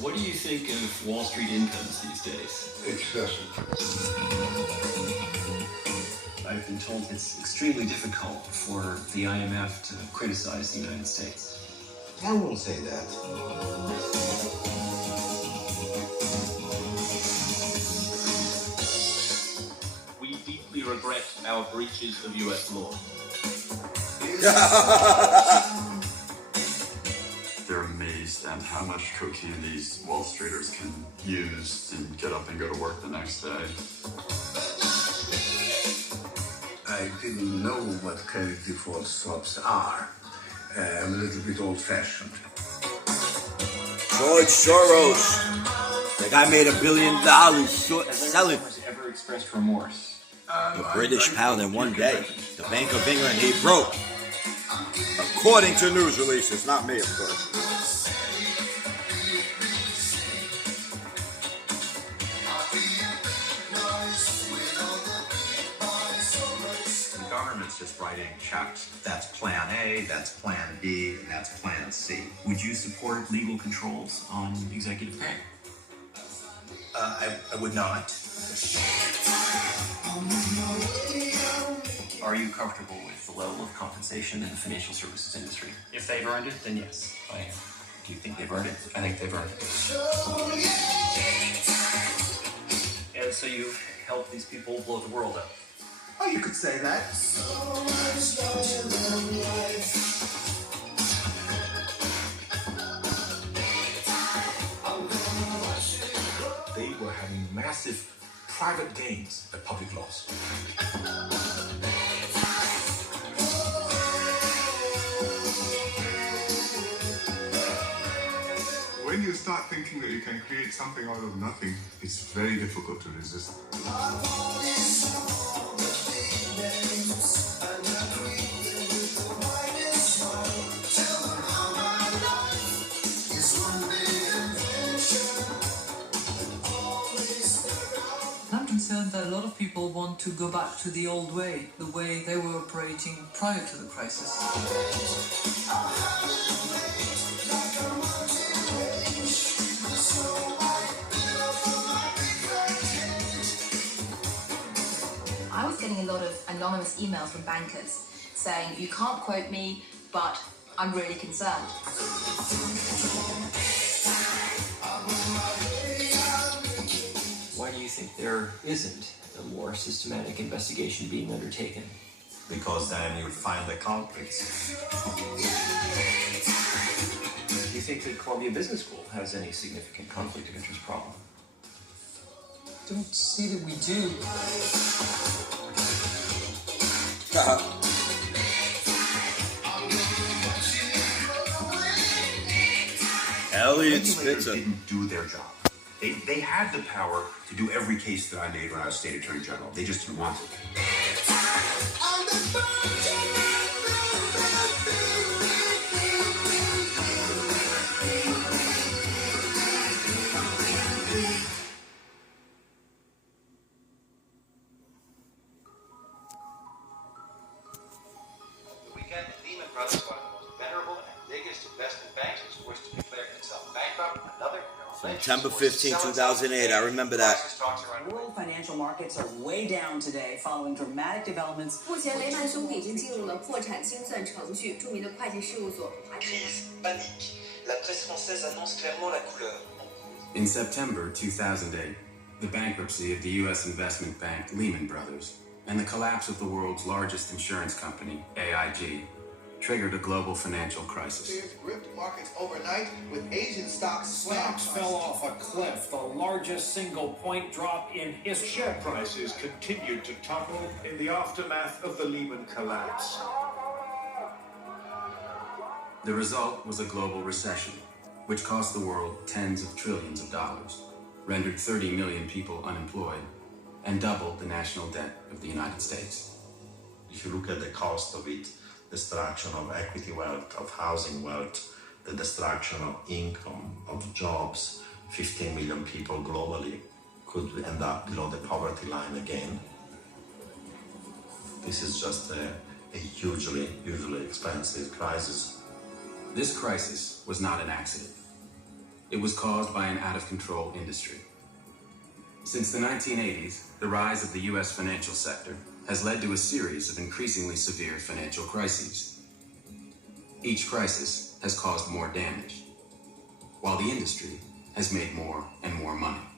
What do you think of Wall Street incomes these days? Excessive. I've been told it's extremely difficult for the IMF to criticize the United States. I won't say that. We deeply regret our breaches of U.S. law. They're amazed at how much cocaine these Wall Streeters can use and get up and go to work the next day. I didn't know what credit default swaps are. I'm a little bit old-fashioned. George Soros. The guy made $1 billion short selling. Has ever expressed remorse? The British pound in one day. The Bank of England, he broke. According to news releases, not me, of course. The government's just writing checks. That's plan A, that's plan B, and that's plan C. Would you support legal controls on executive pay? I would not. Are you comfortable with the level of compensation in the financial services industry? If they've earned it, then yes, I am. Do you think they've earned it? I think they've earned it. And so you've helped these people blow the world up? Oh, you could say that. They were having massive private gains at public loss. When you start thinking that you can create something out of nothing, it's very difficult to resist. I'm concerned that a lot of people want to go back to the old way, the way they were operating prior to the crisis. I was getting a lot of anonymous emails from bankers saying, you can't quote me, but I'm really concerned. Why do you think there isn't a more systematic investigation being undertaken? Because then you would find the culprits. Do you think that Columbia Business School has any significant conflict of interest problem? I don't see that we do. Elliot Spitzer didn't do their job. They had the power to do every case that I made when I was state attorney general. They just didn't want it. The weekend, Lehman Brothers, one of the most venerable and biggest investment banks, was forced to declare itself bankrupt. Another September 15, 2008. I remember that. World financial markets are way down today following dramatic developments. 目前雷曼兄弟已经进入了破产清算程序，著名的会计事务所。Crise, panique. La presse française annonce clairement la couleur. In September 2008, the bankruptcy of the U.S. investment bank Lehman Brothers and the collapse of the world's largest insurance company, AIG, triggered a global financial crisis. Gripped markets overnight with Asian stocks. Stocks fell off a cliff, the largest single point drop in history. Share prices continued to topple in the aftermath of the Lehman collapse. The result was a global recession, which cost the world tens of trillions of dollars, rendered 30 million people unemployed, and doubled the national debt of the United States. If you look at the cost of it, destruction of equity wealth, of housing wealth, the destruction of income, of jobs, 15 million people globally could end up below the poverty line again. This is just a hugely expensive crisis. This crisis was not an accident. It was caused by an out-of-control industry. Since the 1980s, the rise of the U.S. financial sector has led to a series of increasingly severe financial crises. Each crisis has caused more damage, while the industry has made more and more money.